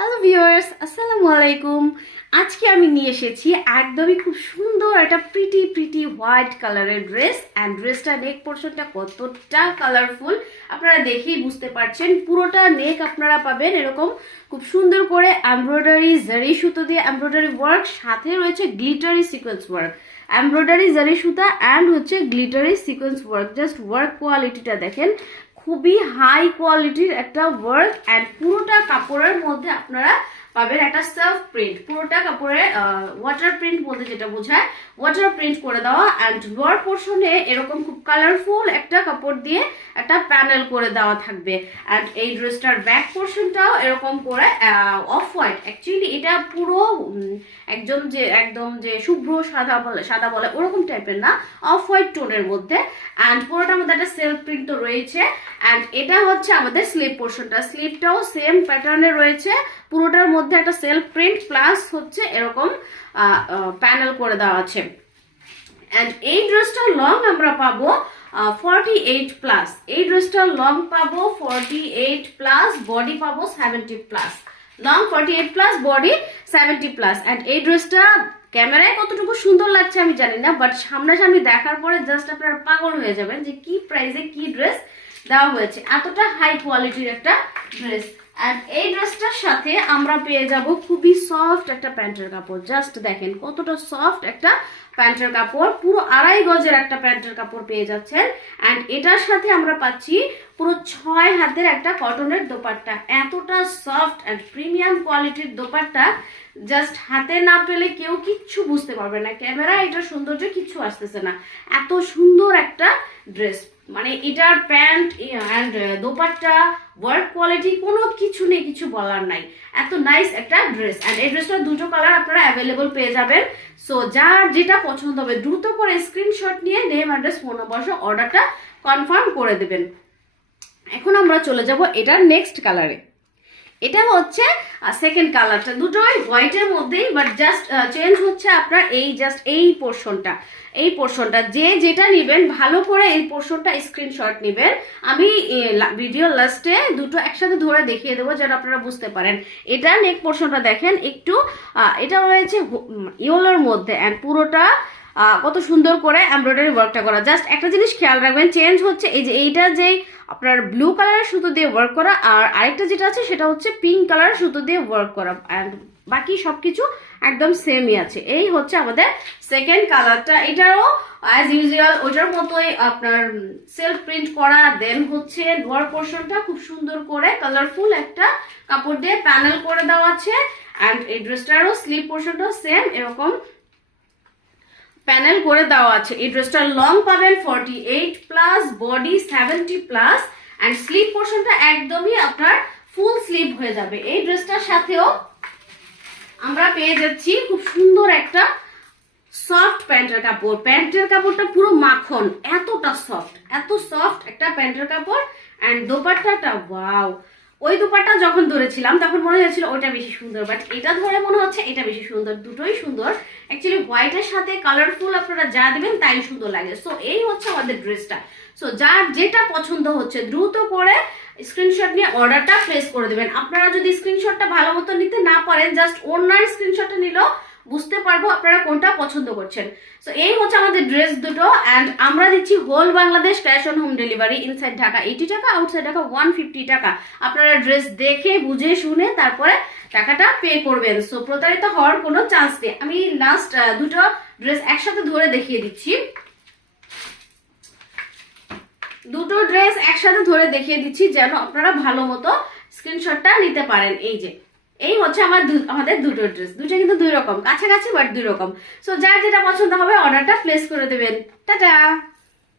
Hello viewers, আসসালামু আলাইকুম। আজকে আমি নিয়ে এসেছি একদমই খুব সুন্দর একটা প্রিটি হোয়াইট কালারের ড্রেস। অ্যান্ড ড্রেসটা নেক পোর্শনটা কতটা কালারফুল আপনারা দেখেই বুঝতে পারছেন। পুরোটা নেক আপনারা পাবেন এরকম খুব সুন্দর করে এমব্রয়ডারি জারি সুতো দিয়ে এমব্রয়ডারি ওয়ার্ক, সাথে রয়েছে গ্লিটারি সিকোয়েন্স ওয়ার্ক। এমব্রয়ডারি জারি সুতা অ্যান্ড হচ্ছে glittery sequence work. Just work কোয়ালিটিটা দেখেন, খুবই হাই কোয়ালিটির একটা ওয়ার্ক। অ্যান্ড পুরোটা কাপড়ের মধ্যে আপনারা পাবেন একটা সেলফ প্রিন্ট। পুরোটা কাপড়ে ওয়াটার প্রিন্ট বলতে যেটা বোঝায়, ওয়াটার প্রিন্ট করে দেওয়া। অ্যান্ড লোয়ার পোর্শনে এরকম খুব কালারফুল একটা কাপড় দিয়ে একটা প্যানেল করে দেওয়া থাকবে। অ্যান্ড এই ড্রেসটার ব্যাক পোর্শনটাও এরকম করে অফ হোয়াইট। অ্যাকচুয়ালি এটা পুরো একদম যে শুভ্র সাদা বলে ওরকম টাইপের না, অফ হোয়াইট টোনের মধ্যে। অ্যান্ড পুরোটার মধ্যে একটা সেলফ প্রিন্ট তো রয়েছে। অ্যান্ড এটা হচ্ছে আমাদের স্লিভ পোর্শনটা, স্লিভটাও সেম প্যাটার্নে রয়েছে। পুরোটার মধ্যে একটা সেলফ প্রিন্ট প্লাস হচ্ছে এরকম প্যানেল করে দেওয়া আছে। অ্যান্ড এই ড্রেসটার লং আমরা পাবো 48 প্লাস। এই ড্রেসটার লং পাবো 48 প্লাস, বডি পাবো 70 plus. Long 48 plus, body 70 plus. And এই ড্রেসটা ক্যামেরায় কতটুকু সুন্দর লাগছে আমি জানি না, বাট সামনাসামনি দেখার পরে জাস্ট আপনারা পাগল হয়ে যাবেন যে কি প্রাইসে কি ড্রেস দেওয়া হয়েছে। এতটা হাই কোয়ালিটির একটা ড্রেস। অ্যান্ড এই ড্রেসটার সাথে আমরা পেয়ে যাব খুবই সফট একটা প্যান্টের কাপড়। জাস্ট দেখেন কতটা সফট একটা প্যান্টের কাপড়, পুরো 2.5 গজের একটা প্যান্টের কাপড় পেয়ে যাচ্ছেন। অ্যান্ড এটার সাথে আমরা পাচ্ছি পুরো 6 হাতের একটা কটনের দোপাট্টা। এতটা সফট অ্যান্ড প্রিমিয়াম কোয়ালিটির দোপাট্টা, জাস্ট হাতে না পেলে কেউ কিচ্ছু বুঝতে পারবে না। ক্যামেরায় এটার সৌন্দর্য কিচ্ছু আসতেছে না, এত সুন্দর একটা ড্রেস। মানে এটার pant and dupatta work quality কোনো কিছু নেই, কিছু বলার নাই। এত নাইস একটা ড্রেস। অ্যান্ড এই ড্রেসটা দুটো কালার আপনারা অ্যাভেলেবল পেয়ে যাবেন। সো যার যেটা পছন্দ হবে দ্রুত করে স্ক্রিনশট নিয়ে নেম অ্যাড্রেস ফোন নাম্বার সহ অর্ডারটা কনফার্ম করে দেবেন। এখন আমরা চলে যাব এটার নেক্সট কালারে। এটা হচ্ছে সেকেন্ড কালারটা, দুটোই হোয়াইটের মধ্যেই, বাট জাস্ট চেঞ্জ হচ্ছে আপনার এই পোর্শনটা যে যেটা নেবেন ভালো করে এই পোর্শনটা স্ক্রিনশট নেবেন। আমি ভিডিও লাস্টে দুটো একসাথে ধরে দেখিয়ে দেবো যেন আপনারা বুঝতে পারেন। এটা নেক পোর্শনটা দেখেন একটু, এটা রয়েছে ইয়েলোর মধ্যে। অ্যান্ড পুরোটা কত সুন্দর করে এমব্রয়ডারি ওয়ার্কটা করা। জাস্ট একটা জিনিস খেয়াল রাখবেন, চেঞ্জ হচ্ছে এই যে এইটা যেই আপনার ব্লু কালারের সুতো দিয়ে ওয়ার্ক করা, আর আরেকটা যেটা আছে সেটা হচ্ছে পিঙ্ক কালারের সুতো দিয়ে ওয়ার্ক করা। অ্যান্ড বাকি সবকিছু একদম সেমই আছে। এই হচ্ছে আমাদের সেকেন্ড কালারটা। এটারও অ্যাজ ইউজুয়াল ওটার মতোই আপনার সেলফ প্রিন্ট করা। দেন হচ্ছে লোয়ার পোর্শনটা খুব সুন্দর করে কালারফুল একটা কাপড় দিয়ে প্যানেল করে দেওয়া আছে। অ্যান্ড এই ড্রেসটারও স্লিভ পোর্শনটাও সেম এরকম প্যানেল করে দেওয়া আছে। এই ড্রেসটার লং পাবেন 48 plus, body 70 plus. And sleeve পোর্শনটা একদমই আপনার ফুল স্লিভ হয়ে যাবে। এই ড্রেসটার সাথেও আমরা পেয়ে যাচ্ছি খুব সুন্দর একটা সফট প্যান্টের কাপড়। প্যান্টের কাপড়টা পুরো মাখন, এত সফট একটা প্যান্টের কাপড়। অ্যান্ড দোপাট্টাটা ওয়াও, ওই দোপাট্টা যখন ধরেছিলাম তখন মনে হয়েছিল ওইটা বেশি সুন্দর, বাট এটা ধরে মনে হচ্ছে এটা বেশি সুন্দর। দুটোই সুন্দর। অ্যাকচুয়ালি হোয়াইটের সাথে কালারফুল আপনারা যা দেবেন তাই সুন্দর লাগে। সো এই হচ্ছে আমাদের ড্রেসটা। সো যার যেটা পছন্দ হচ্ছে দ্রুত করে স্ক্রিনশট নিয়ে অর্ডারটা প্লেস করে দেবেন। আপনারা যদি স্ক্রিনশটটা ভালো মতো নিতে না পারেন, জাস্ট ওনার স্ক্রিনশটটা নিলেও বুঝতে পারবো আপনারা কোনটা পছন্দ করছেন। সো এই হচ্ছে আমাদের ড্রেস দুটো। অ্যান্ড আমরা দিচ্ছি whole Bangladesh cash on home delivery. Inside Dhaka 80 টাকা, আউটসাইড ঢাকা 150 টাকা। আপনারা ড্রেস দেখে বুঝে শুনে তারপরে টাকাটা পে করবেন। সো প্রতারিত হওয়ার কোনো চান্স নেই। আমি লাস্ট দুটো ড্রেস একসাথে ধরে দেখিয়ে দিচ্ছি। দুটো ড্রেস একসাথে ধরে দেখিয়ে দিচ্ছি যেন আপনারা ভালো মতো স্ক্রিনশটটা নিতে পারেন। এই হচ্ছে আমাদের দুটো ড্রেস, দুটো কিন্তু দুই রকম, কাছাকাছি বাট দুই রকম। সো যার যেটা পছন্দ হবে অর্ডারটা প্লেস করে দেবেন। টাটা।